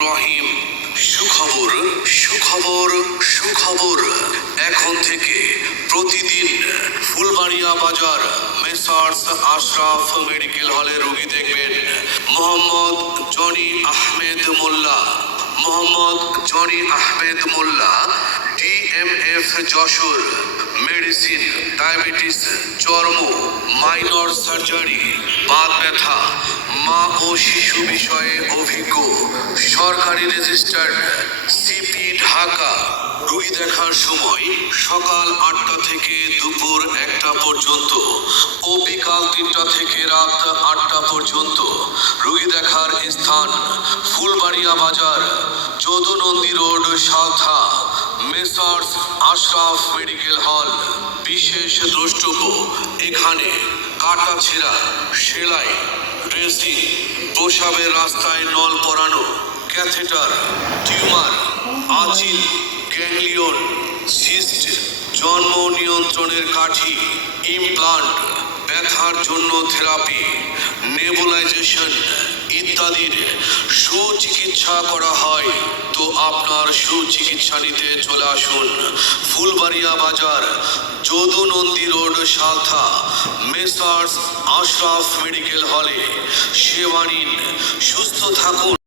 রহিম। সুখবর সুখবর সুখবর, এখন থেকে প্রতিদিন ফুলবাড়িয়া বাজার মেসার্স আশরাফ মেডিকেল হলে রোগী দেখবেন Mohammad Jony Ahmed Molla. Mohammad Jony Ahmed Molla, DMF Jessore, medicine, diabetes, চর্ম, মাইনর সার্জারি, বাত ব্যথা, মা ও শিশু বিষয়ে অভিজ্ঞ, সরকারি রেজিস্টার্ড, সিপি ঢাকা। রোগী দেখার সময় সকাল 8টা থেকে দুপুর 1টা পর্যন্ত ও বিকাল 3টা থেকে রাত 8টা পর্যন্ত। রোগী দেখার স্থান ফুলবাড়িয়া বাজার, Jadunandi road, Saltha, messrs Ashraf medical hall. বিশেষ দ্রষ্টব্য, এখানে কাটা ছেঁড়া, সেলাই, ড্রেসিং, প্রসাবের রাস্তায় নল পরানো, ক্যাথেটার, টিউমার, আচিল, গ্যাংলিয়ন, সিস্ট, জন্ম নিয়ন্ত্রণের কাঠি, ইমপ্লান্ট, ব্যথার জন্য থেরাপি, নেবুলাইজেশন ইত্যাদির সুচিকিৎসা করা হয়। তো আপনার সুচিকিৎসা নিতে চলে আসুন ফুলবাড়িয়া বাজার, Jadunandi road, Saltha, messrs Ashraf medical হলে। সেবা নিন, সুস্থ থাকুন।